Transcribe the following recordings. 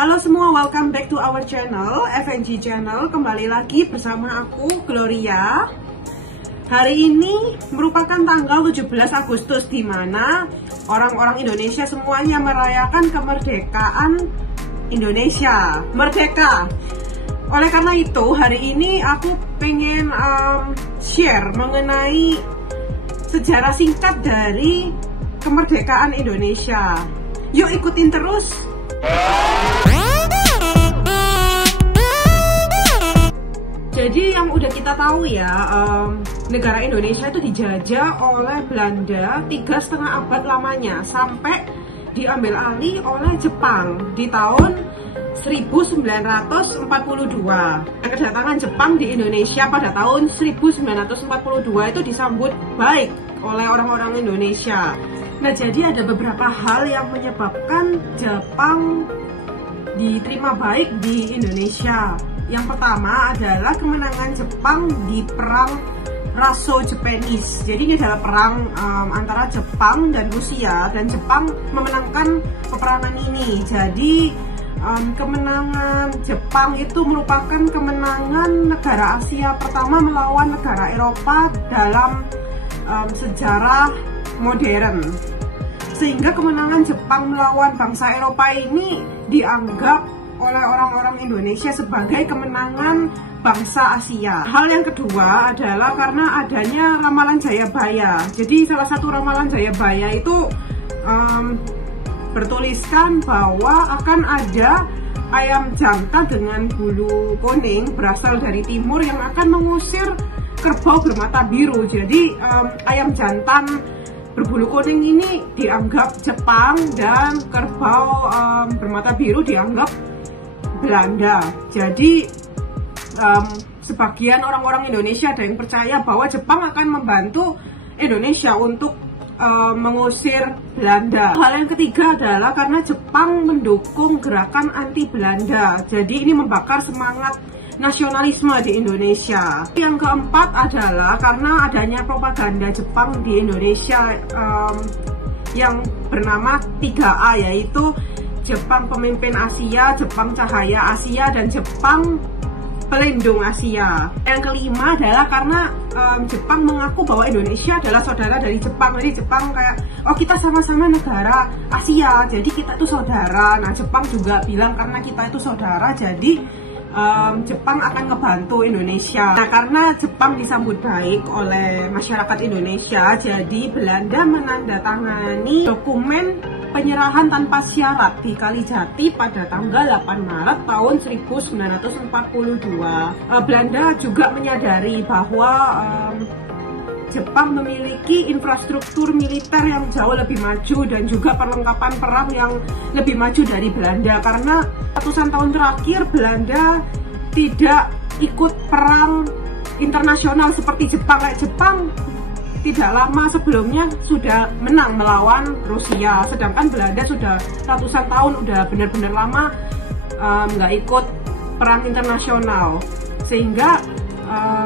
Halo semua, welcome back to our channel, FNG Channel. Kembali lagi bersama aku, Gloria. Hari ini merupakan tanggal 17 Agustus, di mana orang-orang Indonesia semuanya merayakan kemerdekaan Indonesia. Merdeka! Oleh karena itu, hari ini aku pengen share mengenai sejarah singkat dari kemerdekaan Indonesia. Yuk ikutin terus! Jadi yang udah kita tahu ya, negara Indonesia itu dijajah oleh Belanda 3,5 abad lamanya, sampai diambil alih oleh Jepang di tahun 1942. Kedatangan Jepang di Indonesia pada tahun 1942 itu disambut baik oleh orang-orang Indonesia. Nah, jadi ada beberapa hal yang menyebabkan Jepang diterima baik di Indonesia. Yang pertama adalah kemenangan Jepang di perang Russo-Japanese. Jadi ini adalah perang antara Jepang dan Rusia, dan Jepang memenangkan peperangan ini. Jadi kemenangan Jepang itu merupakan kemenangan negara Asia pertama melawan negara Eropa dalam sejarah modern. Sehingga kemenangan Jepang melawan bangsa Eropa ini dianggap oleh orang-orang Indonesia sebagai kemenangan bangsa Asia. Hal yang kedua adalah karena adanya ramalan Jayabaya. Jadi salah satu ramalan Jayabaya itu bertuliskan bahwa akan ada ayam jantan dengan bulu kuning berasal dari timur yang akan mengusir kerbau bermata biru. Jadi ayam jantan berbulu kuning ini dianggap Jepang, dan kerbau bermata biru dianggap Belanda. Jadi sebagian orang-orang Indonesia ada yang percaya bahwa Jepang akan membantu Indonesia untuk mengusir Belanda. Hal yang ketiga adalah karena Jepang mendukung gerakan anti Belanda. Jadi ini membakar semangat nasionalisme di Indonesia. Yang keempat adalah karena adanya propaganda Jepang di Indonesia yang bernama 3A, yaitu Jepang Pemimpin Asia, Jepang Cahaya Asia, dan Jepang Pelindung Asia. Yang kelima adalah karena Jepang mengaku bahwa Indonesia adalah saudara dari Jepang. Jadi Jepang kayak, oh kita sama-sama negara Asia, jadi kita itu saudara. Nah, Jepang juga bilang karena kita itu saudara, jadi Jepang akan ngebantu Indonesia. Nah, karena Jepang disambut baik oleh masyarakat Indonesia, jadi Belanda menandatangani dokumen penyerahan tanpa syarat di Kalijati pada tanggal 8 Maret tahun 1942. Belanda juga menyadari bahwa Jepang memiliki infrastruktur militer yang jauh lebih maju dan juga perlengkapan perang yang lebih maju dari Belanda, karena ratusan tahun terakhir Belanda tidak ikut perang internasional seperti Jepang. Jepang tidak lama sebelumnya sudah menang melawan Rusia, sedangkan Belanda sudah ratusan tahun, udah benar-benar lama nggak ikut perang internasional, sehingga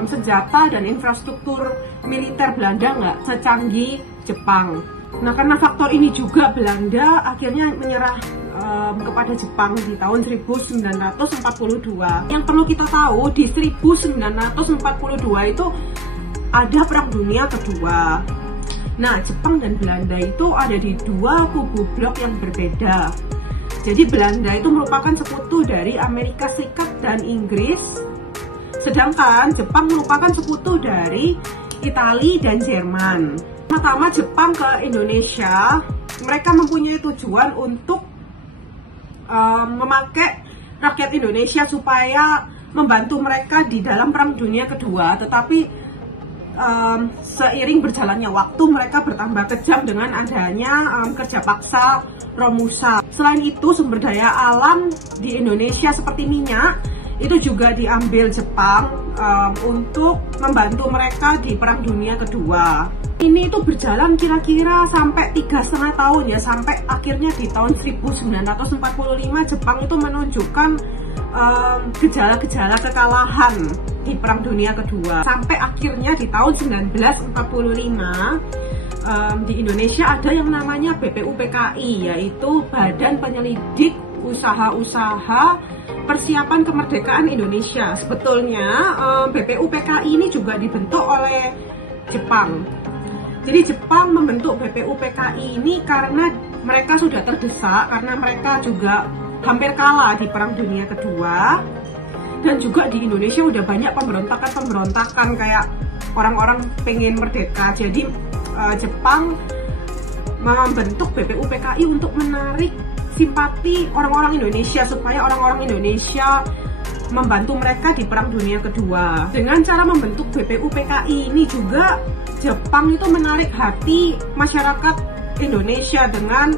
senjata dan infrastruktur militer Belanda nggak secanggih Jepang. Nah, karena faktor ini juga Belanda akhirnya menyerah kepada Jepang di tahun 1942. Yang perlu kita tahu, di 1942 itu ada Perang Dunia Kedua. Nah, Jepang dan Belanda itu ada di dua kubu blok yang berbeda. Jadi Belanda itu merupakan sekutu dari Amerika Serikat dan Inggris, sedangkan Jepang merupakan sekutu dari Italia dan Jerman. Pertama Jepang ke Indonesia, mereka mempunyai tujuan untuk memakai rakyat Indonesia supaya membantu mereka di dalam Perang Dunia Kedua. Tetapi seiring berjalannya waktu, mereka bertambah kejam dengan adanya kerja paksa Romusa. Selain itu, sumber daya alam di Indonesia seperti minyak itu juga diambil Jepang untuk membantu mereka di Perang Dunia Kedua. Ini itu berjalan kira-kira sampai 3,5 tahun ya, sampai akhirnya di tahun 1945 Jepang itu menunjukkan gejala-gejala kekalahan di Perang Dunia Kedua. Sampai akhirnya di tahun 1945 di Indonesia ada yang namanya BPUPKI, yaitu Badan Penyelidik usaha-usaha persiapan kemerdekaan Indonesia. Sebetulnya BPUPKI ini juga dibentuk oleh Jepang. Jadi Jepang membentuk BPUPKI ini karena mereka sudah terdesak, karena mereka juga hampir kalah di Perang Dunia Kedua. Dan juga di Indonesia udah banyak pemberontakan kayak orang-orang pengen merdeka. Jadi Jepang membentuk BPUPKI untuk menarik simpati orang-orang Indonesia supaya orang-orang Indonesia membantu mereka di Perang Dunia Kedua. Dengan cara membentuk BPUPKI ini juga Jepang itu menarik hati masyarakat Indonesia dengan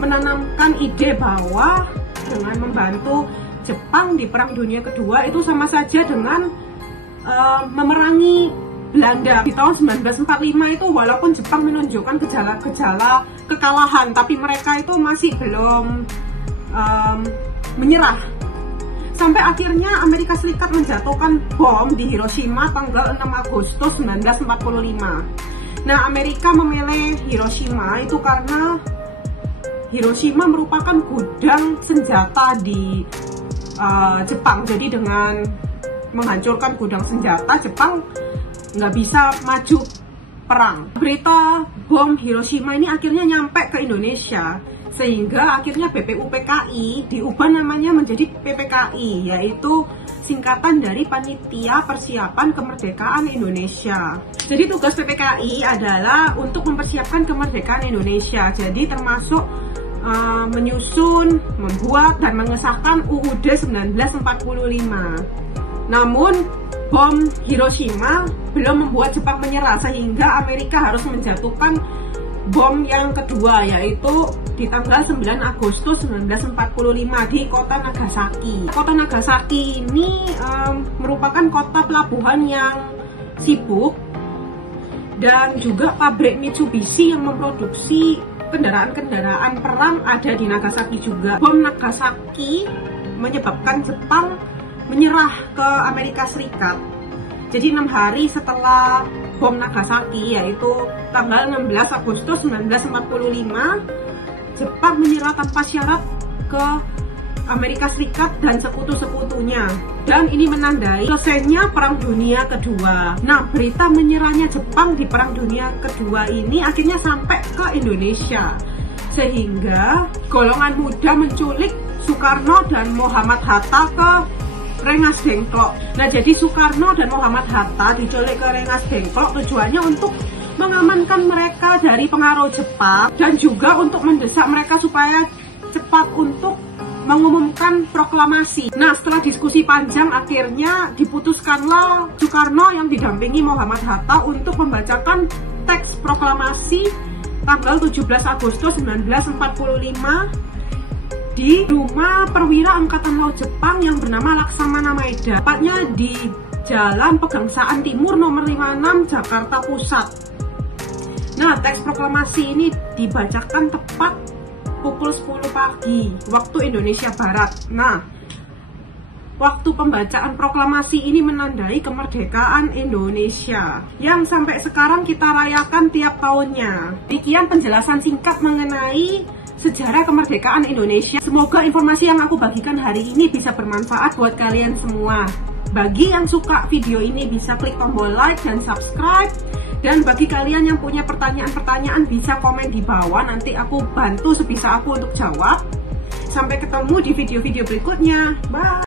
menanamkan ide bahwa dengan membantu Jepang di Perang Dunia Kedua itu sama saja dengan memerangi Belanda. Di tahun 1945 itu walaupun Jepang menunjukkan gejala-gejala kekalahan, tapi mereka itu masih belum menyerah. Sampai akhirnya Amerika Serikat menjatuhkan bom di Hiroshima tanggal 6 Agustus 1945. Nah, Amerika memilih Hiroshima itu karena Hiroshima merupakan gudang senjata di Jepang. Jadi dengan menghancurkan gudang senjata, Jepang nggak bisa maju perang. Berita bom Hiroshima ini akhirnya nyampe ke Indonesia, sehingga akhirnya BPUPKI diubah namanya menjadi PPKI, yaitu singkatan dari Panitia Persiapan Kemerdekaan Indonesia. Jadi tugas PPKI adalah untuk mempersiapkan kemerdekaan Indonesia. Jadi termasuk menyusun, membuat, dan mengesahkan UUD 1945. Namun bom Hiroshima belum membuat Jepang menyerah, sehingga Amerika harus menjatuhkan bom yang kedua, yaitu di tanggal 9 Agustus 1945 di kota Nagasaki. Kota Nagasaki ini merupakan kota pelabuhan yang sibuk, dan juga pabrik Mitsubishi yang memproduksi kendaraan-kendaraan perang ada di Nagasaki juga. Bom Nagasaki menyebabkan Jepang menyerah ke Amerika Serikat. Jadi 6 hari setelah bom Nagasaki, yaitu tanggal 16 Agustus 1945, Jepang menyerah tanpa syarat ke Amerika Serikat dan sekutu-sekutunya. Dan ini menandai selesainya Perang Dunia Kedua. Nah, berita menyerahnya Jepang di Perang Dunia Kedua ini akhirnya sampai ke Indonesia, sehingga golongan muda menculik Soekarno dan Muhammad Hatta ke Rengas Dengklok. Nah, jadi Soekarno dan Muhammad Hatta diculik ke Rengas Dengklok tujuannya untuk mengamankan mereka dari pengaruh Jepang dan juga untuk mendesak mereka supaya cepat untuk mengumumkan proklamasi. Nah, setelah diskusi panjang akhirnya diputuskanlah Soekarno yang didampingi Muhammad Hatta untuk membacakan teks proklamasi tanggal 17 Agustus 1945 di Rumah Perwira Angkatan Laut Jepang yang bernama Laksamana Maeda, tepatnya di Jalan Pegangsaan Timur nomor 56 Jakarta Pusat. Nah, teks proklamasi ini dibacakan tepat pukul 10 pagi waktu Indonesia Barat. Nah, waktu pembacaan proklamasi ini menandai kemerdekaan Indonesia yang sampai sekarang kita rayakan tiap tahunnya. Demikian penjelasan singkat mengenai sejarah kemerdekaan Indonesia. Semoga informasi yang aku bagikan hari ini bisa bermanfaat buat kalian semua. Bagi yang suka video ini bisa klik tombol like dan subscribe. Dan bagi kalian yang punya pertanyaan-pertanyaan bisa komen di bawah, nanti aku bantu sebisa aku untuk jawab. Sampai ketemu di video-video berikutnya. Bye!